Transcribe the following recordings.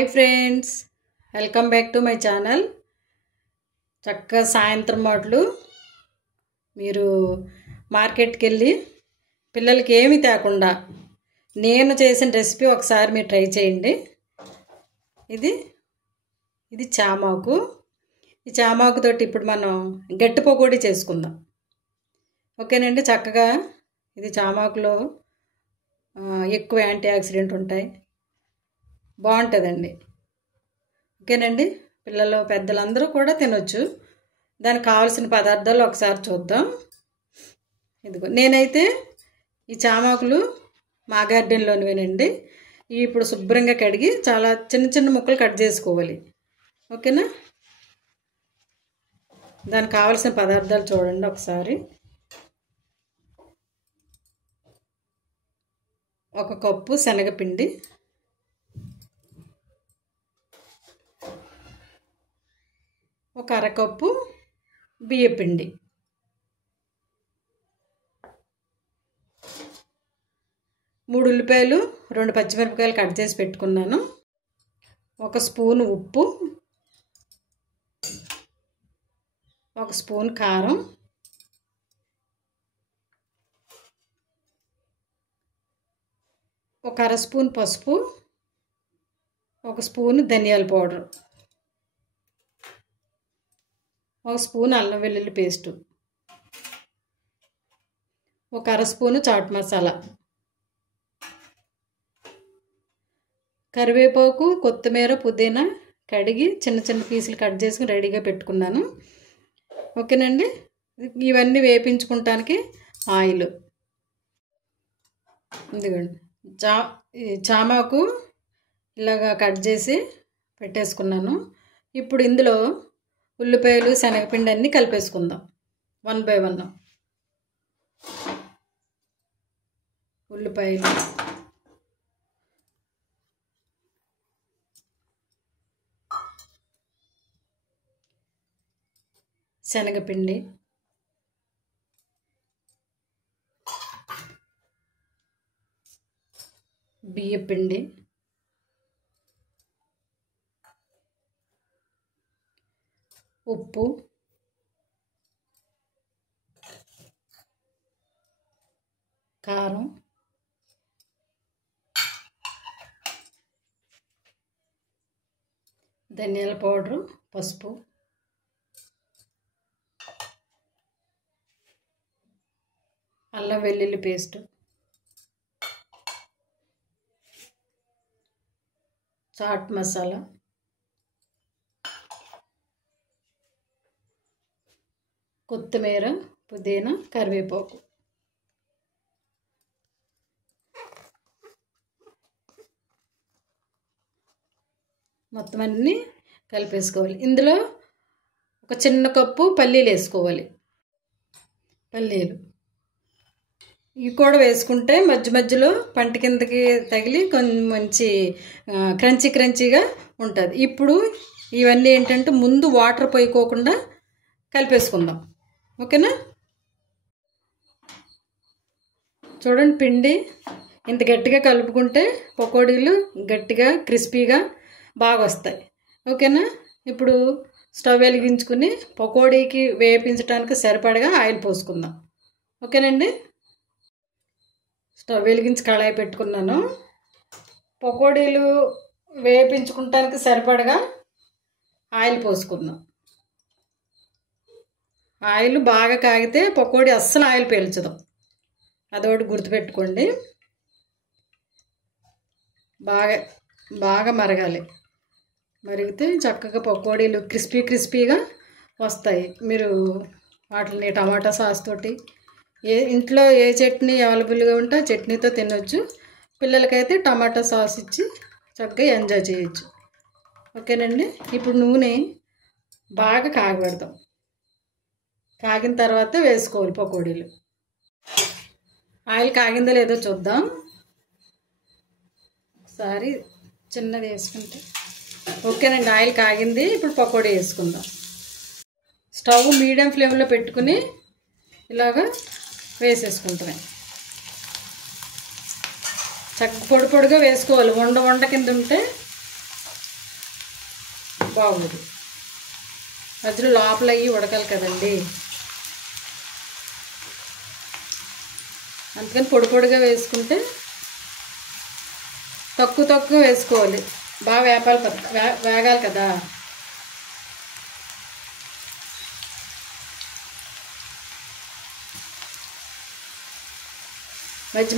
Hi friends, welcome back to my channel. చక్కగా సాయంత్రం మాటలు మీరు మార్కెట్కి వెళ్ళి పిల్లలకి ఏమీ తేకుండా నేను చేసిన రెసిపీ ఒకసారి మీరు ట్రై చేయండి. ఇది చామాకు. ఈ చామాకుతోటి ఇప్పుడు మనం గట్టి పకోడీ చేసుకుందాం. ఓకేనండి. చక్కగా ఇది చామాకులో ఎక్కువ యాంటీ ఆక్సిడెంట్ ఉంటాయి, బాగుంటుందండి. ఓకేనండి. పిల్లలు పెద్దలందరూ కూడా తినొచ్చు. దానికి కావాల్సిన పదార్థాలు ఒకసారి చూద్దాం. ఇదిగో నేనైతే ఈ చామాకులు మా గార్డెన్లోనివేనండి. ఇవి ఇప్పుడు శుభ్రంగా కడిగి చాలా చిన్న చిన్న ముక్కలు కట్ చేసుకోవాలి. ఓకేనా. దానికి కావాల్సిన పదార్థాలు చూడండి ఒకసారి. 1 కప్పు శనగపిండి, 1 అరకప్పు బియ్యపిండి, 3 ఉల్లిపాయలు, 2 పచ్చిమిరపకాయలు కట్ చేసి పెట్టుకున్నాను, 1 స్పూను ఉప్పు, 1 స్పూన్ కారం, 1 అర స్పూన్ పసుపు, 1 స్పూన్ ధనియాల పౌడర్, 1 స్పూన్ అల్లం వెల్లుల్లి పేస్టు, 1 అర స్పూను చాట్ మసాలా, కరివేపాకు, కొత్తిమీర, పుదీనా కడిగి చిన్న చిన్న పీసులు కట్ చేసుకుని రెడీగా పెట్టుకున్నాను. ఓకేనండి. ఇవన్నీ వేపించుకుంటానికి ఆయిల్. ఇదిగోండి చామాకు ఇలాగా కట్ చేసి పెట్టేసుకున్నాను. ఇప్పుడు ఇందులో ఉల్లిపాయలు, శనగపిండి అన్నీ కలిపేసుకుందాం 1 బై 1. ఉల్లిపాయలు, శనగపిండి, బియ్యపిండి, ఉప్పు, కారం, ధనియాల పౌడరు, పసుపు, అల్లం వెల్లుల్లి పేస్టు, చాట్ మసాలా, కొత్తిమీర, పుదీనా, కరివేపాకు. మొత్తం అన్నీ కలిపేసుకోవాలి. ఇందులో 1 చిన్న కప్పు పల్లీలు వేసుకోవాలి. పల్లీలు ఇవి కూడా వేసుకుంటే మధ్య మధ్యలో పంట కిందకి తగిలి కొంచెం మంచి క్రంచీగా ఉంటుంది. ఇప్పుడు ఇవన్నీ ఏంటంటే ముందు వాటర్ పోయికోకుండా కలిపేసుకుందాం. ఓకేనా. చూడండి, పిండి ఇంత గట్టిగా కలుపుకుంటే పకోడీలు గట్టిగా క్రిస్పీగా బాగా వస్తాయి. ఓకేనా. ఇప్పుడు స్టవ్ వెలిగించుకుని పకోడీకి వేపించడానికి సరిపడగా ఆయిల్ పోసుకుందాం. ఓకేనండి. స్టవ్ వెలిగించి కళాయి పెట్టుకున్నాను. పకోడీలు వేపించుకుంటానికి సరిపడగా ఆయిల్ పోసుకుందాం. ఆయిల్ బాగా కాగితే పకోడీ అస్సలు ఆయిల్ పీల్చదు, అదొకటి గుర్తుపెట్టుకోండి. బాగా మరగాలి. మరిగితే చక్కగా పకోడీలు క్రిస్పీగా వస్తాయి. మీరు వాటిని టమాటా సాస్ తోటి ఇంట్లో ఏ చట్నీ అవైలబుల్గా ఉంటే ఆ చట్నీతో తినొచ్చు. పిల్లలకైతే టమాటా సాస్ ఇచ్చి చక్కగా ఎంజాయ్ చేయొచ్చు. ఓకేనండి. ఇప్పుడు నూనె బాగా కాగబెడతాం. కాగిన తర్వాత వేసుకోవాలి పకోడీలు. ఆయిల్ కాగిందో లేదో చూద్దాం ఒకసారి. చిన్నది వేసుకుంటే ఓకేనండి. ఆయిల్ కాగింది. ఇప్పుడు పకోడీ వేసుకుందాం. స్టవ్ మీడియం ఫ్లేమ్లో పెట్టుకుని ఇలాగా వేసేసుకుంటాం. చక్క పొడి పొడిగా వేసుకోవాలి. వండ కింద ఉంటే బాగుంది. మధ్యలో లోపల అయ్యి ఉడకాలి కదండి, అందుకని పొడి పొడిగా వేసుకుంటే తక్కువ వేసుకోవాలి. బాగా వేగాలి కదా.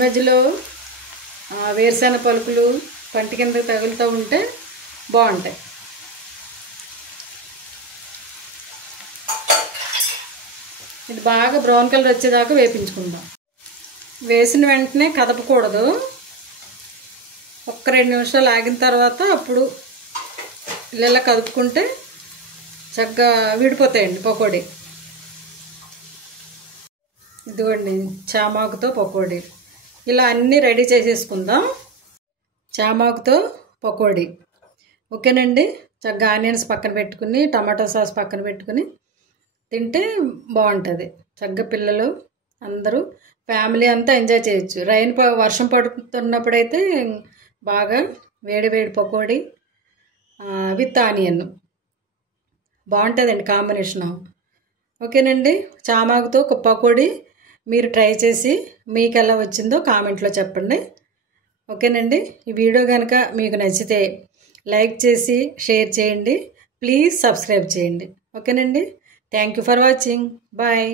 మధ్యలో వేరుశెనగ పలుకులు పంటి కింద తగులుతూ ఉంటే బాగుంటాయి. ఇది బాగా బ్రౌన్ కలర్ వచ్చేదాకా వేపించుకుందాం. వేసిన వెంటనే కదపకూడదు. 1-2 నిమిషాలు ఆగిన తర్వాత అప్పుడు ఇలా కదుపుకుంటే చక్కగా విడిపోతాయండి పకోడీ. ఇదిగోండి చామాకుతో పకోడీ. ఇలా అన్నీ రెడీ చేసేసుకుందాం. చామాకుతో పకోడీ ఓకేనండి. చక్కగా ఆనియన్స్ పక్కన పెట్టుకుని టమాటో సాస్ పక్కన పెట్టుకుని తింటే బాగుంటుంది. చక్కగా పిల్లలు అందరూ ఫ్యామిలీ అంతా ఎంజాయ్ చేయొచ్చు. వర్షం పడుతున్నప్పుడైతే బాగా వేడి పకోడీ విత్ ఆనియన్ బాగుంటుందండి కాంబినేషను. ఓకేనండి. చామాకుతో పకోడీ మీరు ట్రై చేసి మీకు ఎలా వచ్చిందో కామెంట్లో చెప్పండి. ఓకేనండి. ఈ వీడియో కనుక మీకు నచ్చితే లైక్ చేసి షేర్ చేయండి. ప్లీజ్ సబ్స్క్రైబ్ చేయండి. ఓకేనండి. Thank you for watching. Bye.